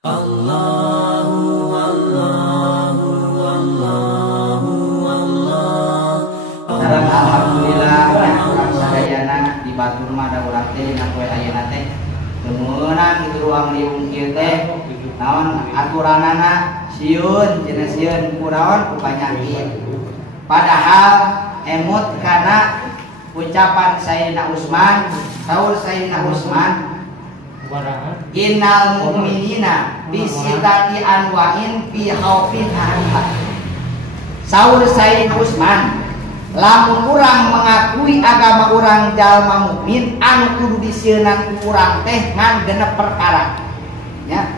Allahu Allahu Allahu Allah. Sareng alhamdulillah urang sadayana di batur mah da urang teh dina poe ayeuna teh teu kitu ruang liung kieu teh naon aturanana sieun cenah sieun kunaon ku panyakit. Padahal emut kana ucapan Sayyidina Utsman, saur Sayyidina Utsman innal mu'minina bisitati anwa'in fi khaufin ahad. Saur Sayyidina Utsman, lamun urang mengakui agama urang jalma mukmin anu kudu disieunnan ku urang teh ngan genep perkara. Ya.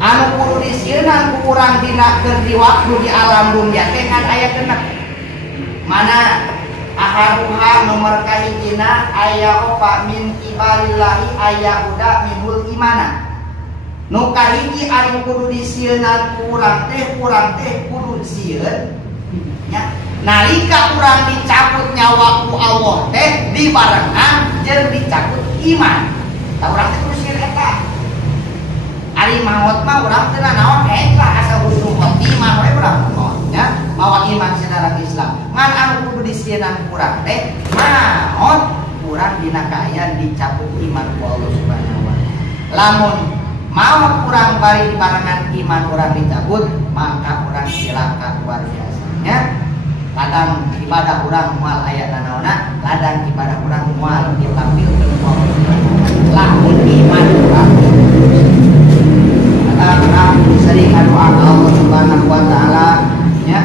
Anu kudu disieunnan ku urang dina keur di waktu di alam dunia teh ngan aya genep. Mana ahaduha nomor kahijina aya opa min kibarillahi aya uda minul imana. Nu kahiji anu kudu disieunnan ku urang teh kudu sieun nya nalika urang dicabut nyawa ku Allah teh dibarengan jeung dicabut iman. Tah urang teh kudu sieun eta. Ari maot mah urang teh naon eta asa husnul khotimah we urang maot nya mawa iman secara Islam. Ngan anu kudu disieunnan urang teh maot urang dina kaayaan dicabut iman ku Allah Subhanahu wa taala. Lamun maot urang bari dibarengan iman urang dicabut, maka urang cilaka luar biasa nya. Ladang ibadah urang moal aya nanaonna, ladang ibadah urang moal ditampilkeun ku Allah Subhanahu wa taala. Lamun iman urang urang sering ngadoa ka Allah Subhanahu wa taala nya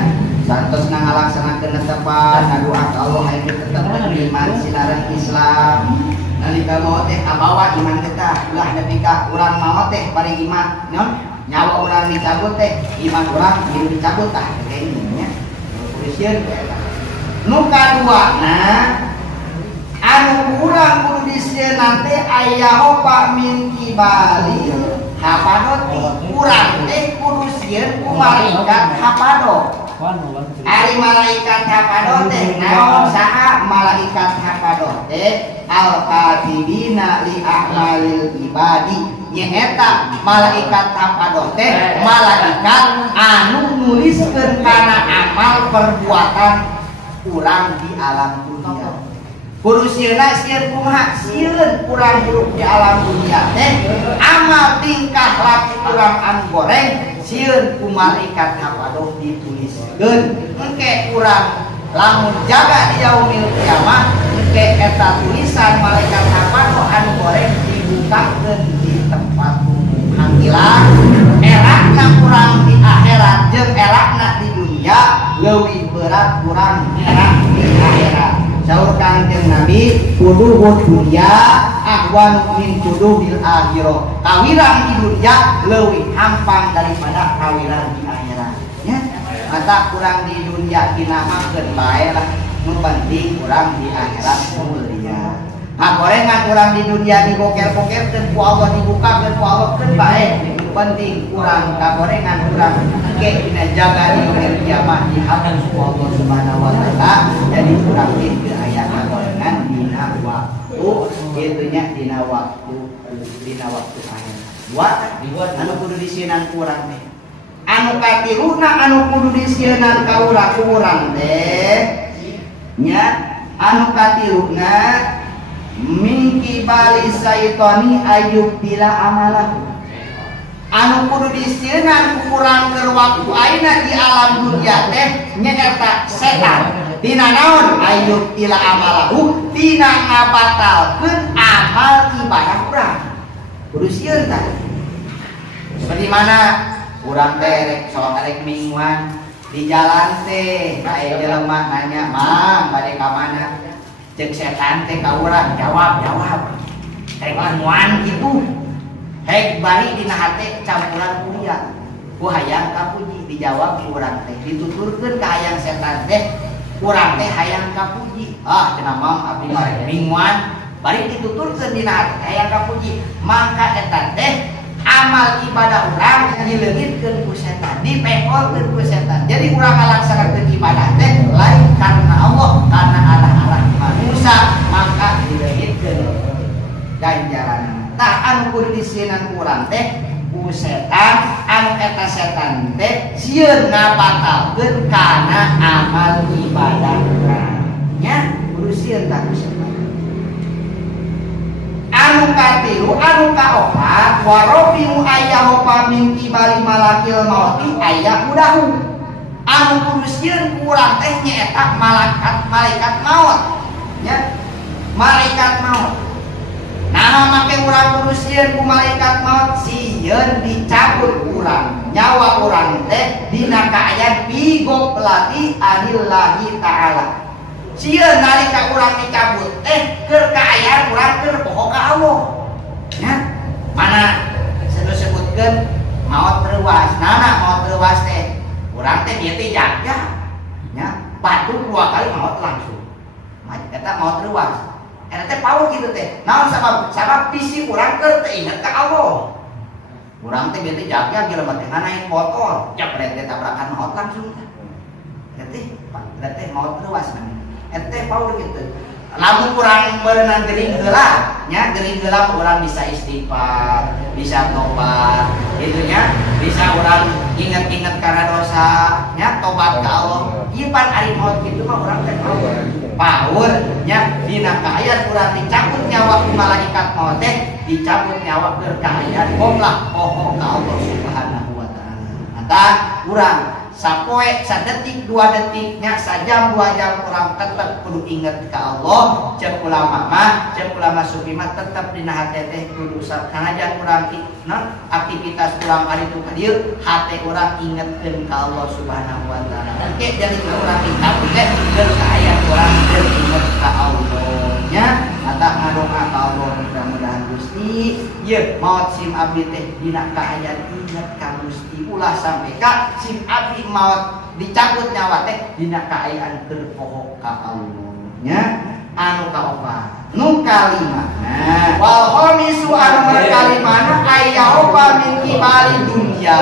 santos ngalaksanakeun netepan ngadoa ka Allah aya tetep iman sinaran Islam. Nalika maot teh kabawa iman kita ulah nepi ka urang maot teh bari iman nyon nyawa urang dicabut teh iman urang hirup dicabut tah teh nya kurisieun eta. Nu kaduana anu urang kudu disieunnan teh aya opa min kibali hapadoti urang teh kudu sieun ku malaikat hapadot. Ari malaikat hapadot teh naon saha malaikat hapadot teh al-katibina li a'malil ibadi nyaeta malaikat hapadot teh malaikat anu nuliskeun kana amal perbuatan urang di alam dunia. Kudu sieunna sieun kumaha? Sieun urang hirup di alam dunia teh amal tingkah laku urang anu goreng sieun ku malaikat hapadot dituliskeun. Engke urang lamun jaga di yaumil kiamah engke eta tulisan malaikat hapadot anu goreng dibukakeun di tempat umum. Hanggilah erakna urang di akhirat jeung erakna di dunia leuwih berat urang erak di akhirat. Saur Kanjeng Nabi kuduhud dunya ahwan min kuduhil akhirah. Kawirang di dunia leuwih hampang daripada kawirang di akhirat nya. Mata kurang di dunia dinamakeun bae lah, nu penting kurang di akhirat mulia. Gorengan kurang di dunia diboker-bokerkeun ku Allah dibukakeun ku Allah keun bae. Penting kurang kagorengan kurang engke dina jaga di yaumil kiamah dihapus ku Allah Subhanahu wa taala. Jadi kurang teh teu aya kagorengan dina waktu kitu nya dina waktu akhir. Dua anu kudu disieunnan ku urang teh. Anu katiruna anu kudu disieunnan ka urang teh nya anu katiruna min kibali saitoni ayub bila amalahu. Anu kudu disieunnan ku urang keur waktu ayeuna di alam dunia teh nyaeta setan. Tina naon? Ayub bila amalahu, tina ngabatalkeun amal ibadah urang. Kudu sieun tah. Seperti mana urang teh rek sok rek mingguan di jalan teh aya jelema nanya, "Mang, bade ka mana?" Cek setan teh ka urang, jawab. Rek mingguan kitu. Hek bari dina hate campuran kuliah. Ku hayang kapuji dijawab ku urang teh. Dituturkeun ka hayang setan teh, urang teh hayang kapuji. Ah, cenah mam abdi mah rek mingguan. Bari dituturkeun dina hate hayang kapuji. Mangka eta teh amal ibadah urang dileungitkeun ku setan, dipengkolkeun ku setan. Jadi urang ngalaksanakeun ibadah teh lain karena Allah, karena arah-arah manusia, maka dileungitkeun ganjaran. Tah anu kudu disieunnan urang teh ku setan anu eta setan teh sieun ngabatalkeun kana amal ibadah nya kudu sieun tah ku setan. Anu katilu anu kaopat warobimu ayyahopa min kibali malakil mauti ayah udahu anu kudu sieun ku urang teh nyaeta malaikat maut nya malaikat maut. Nah make urang kudu sieun ku malaikat maut sieun dicabut urang nyawa urang teh dina kaayaan bigoplati anillahi ta'ala. Sieun nalika urang dicabut teh keur kaayaan urang keur poho ka Allah. Nya mana disebutkeun maut reuwas. Nana maut reuwas teh urang teh ieu teh jaga nya batu 2 kali maut langsung. Eta maut reuwas. Eta teh paur kitu teh. Naon sabab bisi urang keur teu inget ka Allah. Urang teh ieu teh jaga geura mah teh naik motor, jepret teh tabrakan maut langsung. Eta teh maut reuwas namanya. Eta teh paur kitu. Lamun urang meureunang geuring heula, nya geuring heula urang bisa istighfar, bisa tobat, gitu nya. Bisa urang inget-inget karena dosa, nya tobat ka Allah. Ieu pan ari maut kitu mah urang teh paur nya dina kaayaan urang dicabut nyawa ku malaikat maut teh dicabut nyawa keur kaayaan gomlah poho ka Allah Subhanahu wa taala. Anta urang sapoe sadetik 2 detik nya sajam 2 jam urang tetep kudu inget ka Allah. Ceuk ulama mah ceuk ulama sufi mah tetep dina hate teh kudu sanajan urang aktivitas urang ari tu ka dieu hate urang ingetkeun ka Allah Subhanahu wa taala. Oke jadi urang dicabut teh keur kaayaan urang keur inget ka Allah nya ata ngadoa ka Allah mudah-mudahan Gusti ieu maot sim abdi teh dina kaayaan inget ka Gusti ulah sampe ka sim abdi maut dicabut nyawa teh dina kaayaan terpoho ka Allah nya anu kaopat nu kalima wal khamisu anu kalimana ayyahopa min kibali dunya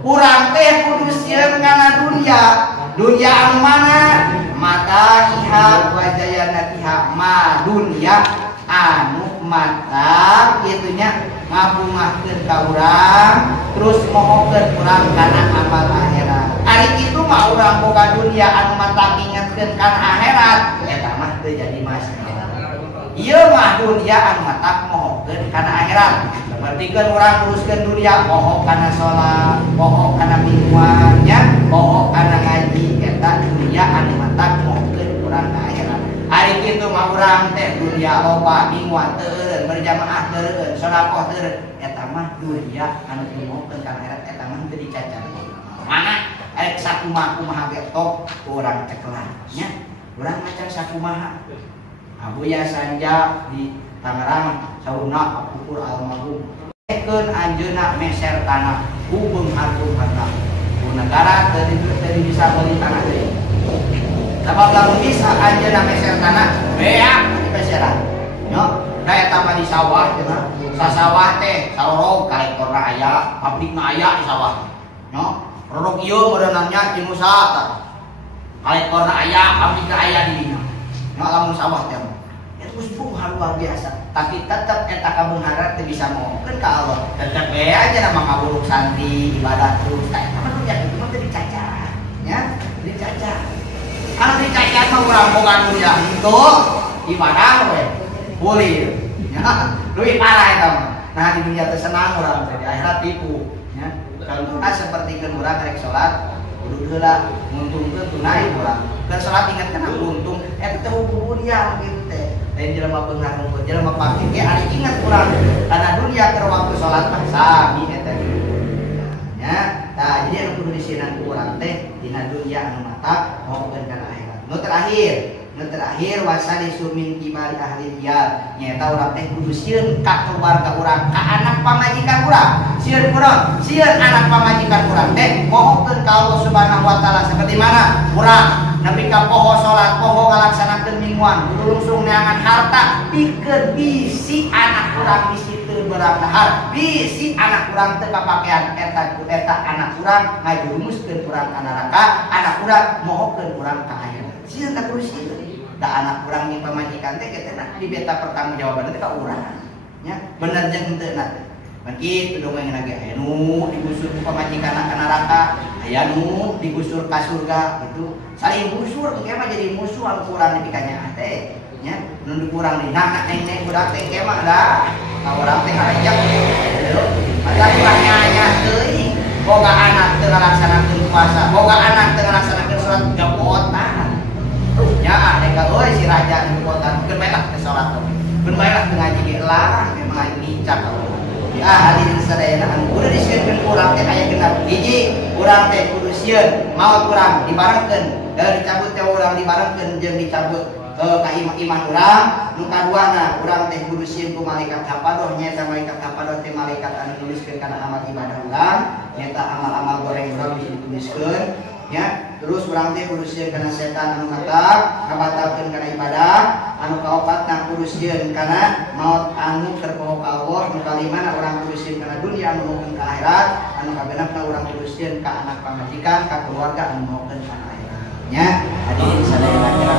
urang teh kudu sieun kana dunya anu mana mata iha wajayanatiha ma dunya anu mata kitunya ngabungahkeun ka urang terus mohokeun urang kana amal akhirat. Ari kitu mah urang boga dunya anu mata ingetkeun kana akhirat eta mah teu jadi masalah. Ieu mah dunya anu mata mohokeun kana akhirat. Sapertikeun urang uruskeun dunya poho kana salat, poho kana mingguan nya, poho kana ngaji eta dunya anu mata mohokeun urang ka akhirat. Ari kitu mah urang teh dunya loba mingguan teureun berjamaah teureun sedekah teureun eta mah dunya anu dimohokeun ka akhirat eta mah teu dicacar. Mana ari sakumaha ge tok urang ceklan nya. Urang macan sakumaha. Abuya sanja di Tangerang sauna ukur almarhum. Ekeun anjeunna meser tanah hubung agung harta. Ku negara teu bisa beli tanah deui. Sabab lamun bisa anjeunna meser tanah beak dipeseran. Nya da eta mah di sawah teh mah. Sasawah teh sarorog kalektorna aya, pabrikna aya di sawah. Nya rodok ieu meureunannya jeung usaha tah. Kalektorna aya, pabrikna aya di dinya. Nya lamun sawah teh usbuk luar biasa, tapi tetap eta kabeungaran teu bisa mohokeun ka Allah. Tetep we aja nama kaburuk santi ibadah terus kayak apa tuh ya itu mah teu dicacar nya, dicacar. Anu dicacar mah urang boga dunya henteu ibadah we. Boleh nya, leuwih parah eta mah. Nah di dunia teh senang urang teh di akhirat tipu nya. Kalau kita sapertikeun urang rek salat kudu heula nguntungkeun tunai urang. Keur salat ingat kana untung eta teh hubungan kitu teh. Lain jelema beunghar nunggu jelema pake ge ari ingat urang kana dunia keur waktu salat mah sami eta nya. Tah jadi anu kudu disieunan ku urang teh dina dunia anu mata mohokeun kana akhirat. Nu terakhir wasali sumin kibari ahli diyar nyaeta urang teh kudu sieun ka keluarga urang ka anak pamajikan urang. Sieun urang, sieun anak pamajikan urang teh mohokeun ka Allah Subhanahu wa taala seperti mana urang nepi ka poho salat, poho ngalaksanakeun mingguan, kudu lungsung neangan harta pikeun bisi anak urang bisi teu beurang dahar, bisi anak urang teu kapakean eta anak urang ngajurumuskeun urang ka neraka, anak urang mohokeun urang ka akhirat. Sieun tak kudu sieun. Da anak urang jeung pamajikan teh ketena di beta pertanggungjawaban teh ka urang. Nya bener jeung henteu na teh. Pan kitu dongeng lagi anu digusur ku pamajikan ka neraka, aya nu digusur ka surga gitu. Saling gusur engke mah jadi musuh anu kurang dipikanya teh nya. Nu kurang di nak neng budak teh engke mah da ka urang teh ngajak. Masa kurang nyanya teuing. Boga anak teu ngalaksanakeun puasa, boga anak teu ngalaksanakeun salat jabatan. Ya neka euy si raja di kota keun melak teh salat. Keun melak teu ngaji ge larang memang aing licak. Ya hadirin sadayana anu kudu disieunkeun urang teh aya genep hiji urang teh kudu sieun maot urang dibarengkeun dicabut teh urang dibarengkeun jeung dicabut ka iman urang. Nu kaduana urang teh kudu sieun ku malaikat hafadoh nyaeta malaikat hafadoh teh malaikat anu nuliskeun kana amal ibadah urang nyaeta amal-amal goreng urang bisa dituliskeun ya. Terus urang teh kudu sieun kana setan anu ngabatalkeun kana ibadah. Anu kaopatna kudu sieun kana maut anu terpoho ka Allah. Nu kalimana urang kudu sieun kana dunia anu mokeun ka akhirat. Anu kagenepna urang kudu sieun ka anak pamajikan ka keluarga anu mokeun kana akhirat nya. Hadirin sadayana kira